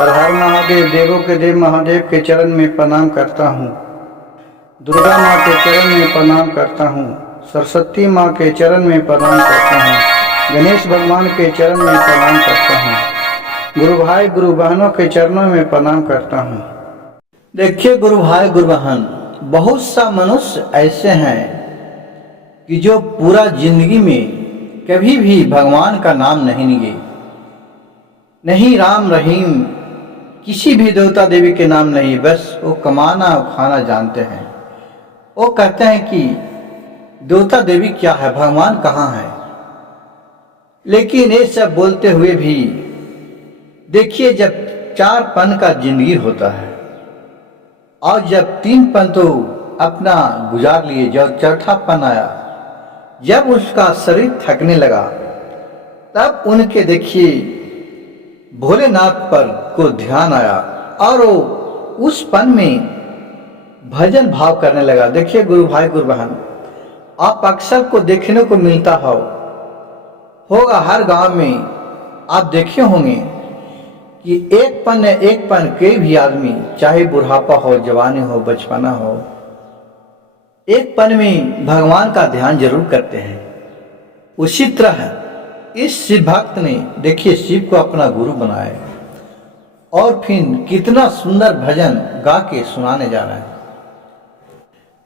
हर हर महादेव, देवों के देव महादेव के चरण में प्रणाम करता हूँ। दुर्गा माँ के चरण में प्रणाम करता हूँ। सरस्वती माँ के चरण में प्रणाम करता हूँ। गणेश भगवान के चरण में प्रणाम करता हूँ। गुरु भाई गुरु बहनों के चरणों में प्रणाम करता हूँ। देखिए गुरु भाई गुरु बहन, बहुत सा मनुष्य ऐसे हैं कि जो पूरा जिंदगी में कभी भी भगवान का नाम नहीं लिए, नहीं राम रहीम, किसी भी देवता देवी के नाम नहीं, बस वो कमाना और खाना जानते हैं। वो कहते हैं कि देवता देवी क्या है, भगवान कहाँ है। लेकिन ये सब बोलते हुए भी देखिए, जब 4 पन का जिंदगी होता है और जब 3 पन तो अपना गुजार लिए, जब चौथा पन आया, जब उसका शरीर थकने लगा, तब उनके देखिए भोलेनाथ पर को ध्यान आया और वो उस पन में भजन भाव करने लगा। देखिए गुरु भाई गुरु बहन, आप अक्सर को देखने को मिलता होगा हर गांव में आप देखे होंगे कि एक पन कोई भी आदमी, चाहे बुढ़ापा हो, जवानी हो, बचपना हो, एक पन में भगवान का ध्यान जरूर करते हैं। उसी तरह इस शिव भक्त ने देखिए शिव को अपना गुरु बनाया और फिर कितना सुंदर भजन गा के सुनाने जा रहा है।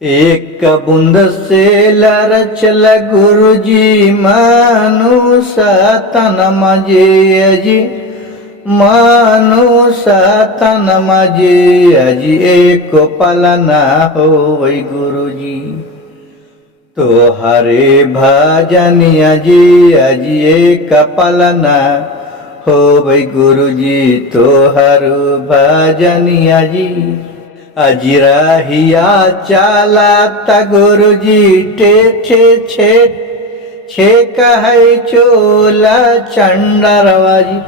एक बूंद से लरचल गुरु जी मानुष तन मजे अजी, मानुष तन मजे अजी, एक पल न हो वही गुरु जी तो हरे भजन अजी अजी, एक पल न हो वही गुरु जी तो हर भजन अजी। अजी रहिया चाला त गुरु जी टे छे छे छे कहे चोला चंडलवाजी,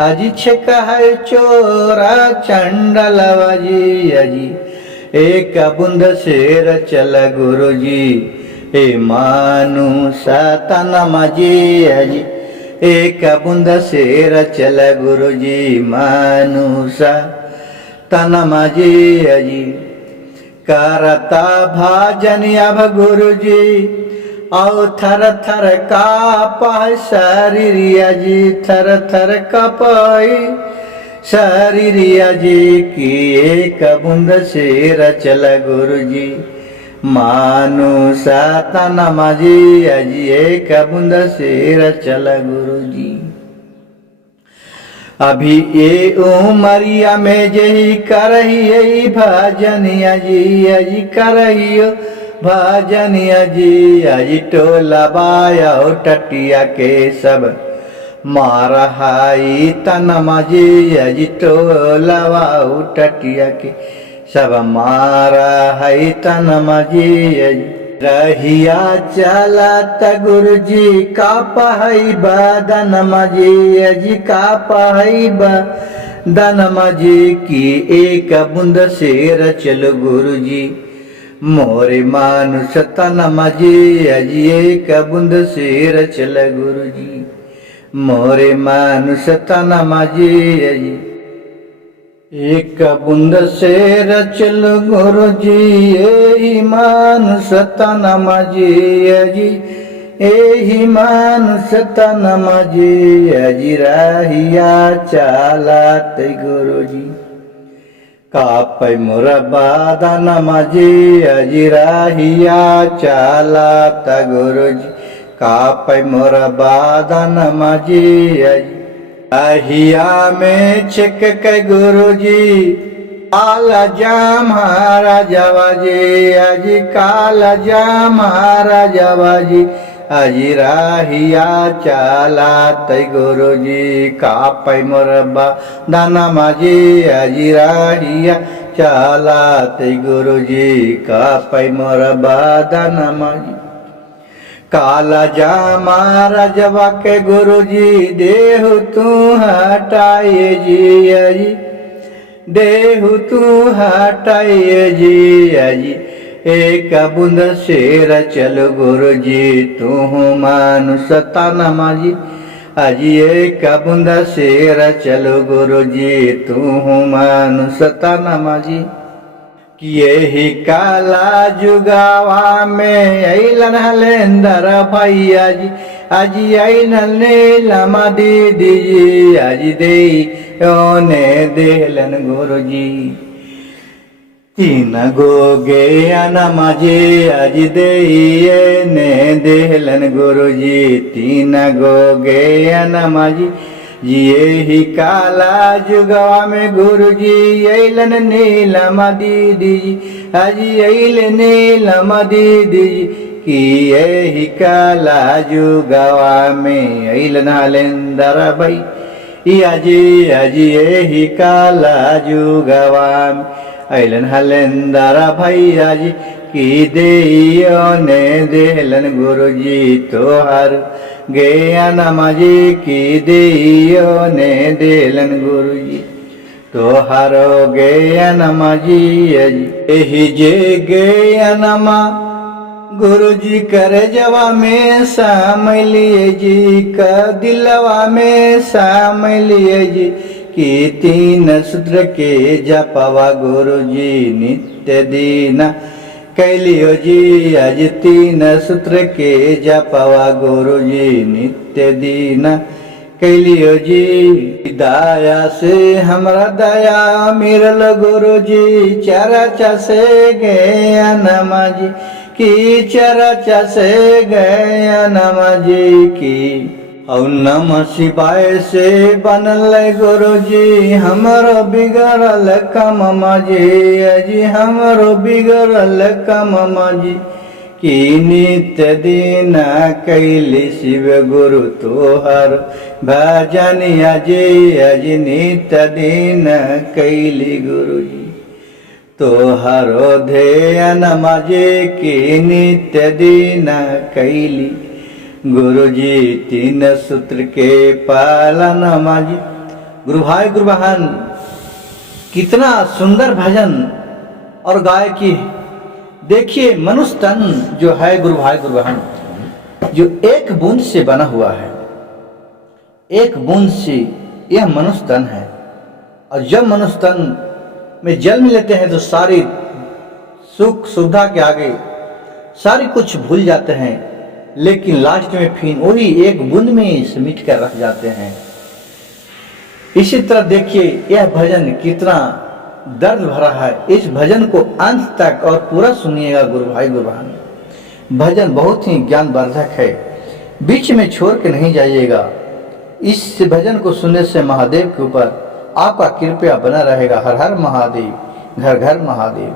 अजी छे कहे चोरा चंडलवाजी अजी। एक बूंद शेर चल गुरु जी हे मानुष तन मजे अजी, एक बूंद शेर चल गुरु जी मानुष तन मजे अजी। करता भजन अब गुरु जी और थर थर कापा शरीर अजी, थर थर कापाई शरीर अजी की। एक बूंद शेर चल गुरु जी मानुष तन मजी अजी, एक बूंद शेर चल गुरु जी। अभी ये उमरिया में जही करही भजन अजी अजी, करही भजन अजी अजी। टोला बाया टटिया के सब मारहाई तन मजी अजी, टोला बाऊ टटिया के सब मारा है तन मजी अजी। रहिया चला त गुरु जी का पहई बदन मजी अजी, का पहई बदन मजी की। एक बूंद शेर चलो गुरु जी मोरे मानुष तन मजी अजी, एक बूंद शेर चल गुरु जी मोरे मानुष तन मजी अजी। एक बूंद शेर चल गुरु जी यही मानुष तन मजी अजी, यही मानुष तन मजी अजी। रहिया चालत गुरु जी कापै मोर बदन मजी अजी, रहिया चालत गुरु जी कापै मोर बदन मजी अजी। अहिया में छिक के गुरु जी काला जाम राजवा जी अजी, काला जाम राजवा जी अजी। राहिया चालत गुरु जी कापै मोर बदन मजी अजी, राहिया चालत गुरु जी कापै मोर बदन मजी। काला जामा राजवा के गुरु जी देहु तू हटाइए जी अजी, देहु तू हटाइए जी अजी। एक बूंद शेर चल गुरु जी तू मानुष तन मजी आज एक बूंदा शेर चलो गुरु जी तू मानुसता नमाजी कि यही काला जुगावा में अलन हलेंदर भैया जी आज अलन लमा दीदी जी आज दे ओने देलन गुरु जी तीन गो गे नमाजे आज दे ने देलन गुरु जी तीन गो गे नमाजी ये ही काला जुगवा में गुरु जी अलन नीलमा दीदी जी आज अल नीलमा दीदी जी कि यही काला जुगवा में अलन हलेंदर भाई आज यही काला जुगवा में अलन हलेंदर भाई आज की देयो ने देलन गुरु जी तोहर गे नमाजी की देयो ने देलन गुरु जी तोहरो गे नमाजी यही जे गे नमा गुरु जी कर जवा में सामलिए जी का दिलवा में सामलिए जी कि तीन सूत्र के जपवा गुरु जी नित्य दीना कैलियो जी आज तीन सूत्र के जपवा गुरु जी नित्य दीना कैलियो जी दया से हमरा दया मिरल गुरु जी चरचा से गया नमाजी की चरचा से गया नमाजी की और नम शिवाय से बनल गुरु जी हमरो बिगड़ल कममा जी अजी हमरो बिगड़ल कममा जी कि नित्य दिन कैली शिव गुरु तोहर भजन अजी अजी नित्य दिन कैली गुरु जी तोहरो ध्येय नमाजे कि नित्य दिन कैली गुरु जी तीन सूत्र के पालन माजी। गुरु भाई गुरु बहन कितना सुंदर भजन और गायकी। देखिए मनुष्य तन जो है गुरु भाई गुरु बहन जो एक बूंद से बना हुआ है, एक बूंद से यह मनुष्य तन है। और जब मनुष्य तन में जन्म लेते हैं तो सारी सुख सुविधा के आगे सारी कुछ भूल जाते हैं, लेकिन लास्ट में फिर वही एक बूंद में समेट कर रख जाते हैं। इसी तरह देखिए यह भजन कितना दर्द भरा है। इस भजन को अंत तक और पूरा सुनिएगा गुरु भाई गुरु बहन। भजन बहुत ही ज्ञानवर्धक है, बीच में छोड़ के नहीं जाइएगा। इस भजन को सुनने से महादेव के ऊपर आपका कृपया बना रहेगा। हर हर महादेव, घर घर महादेव।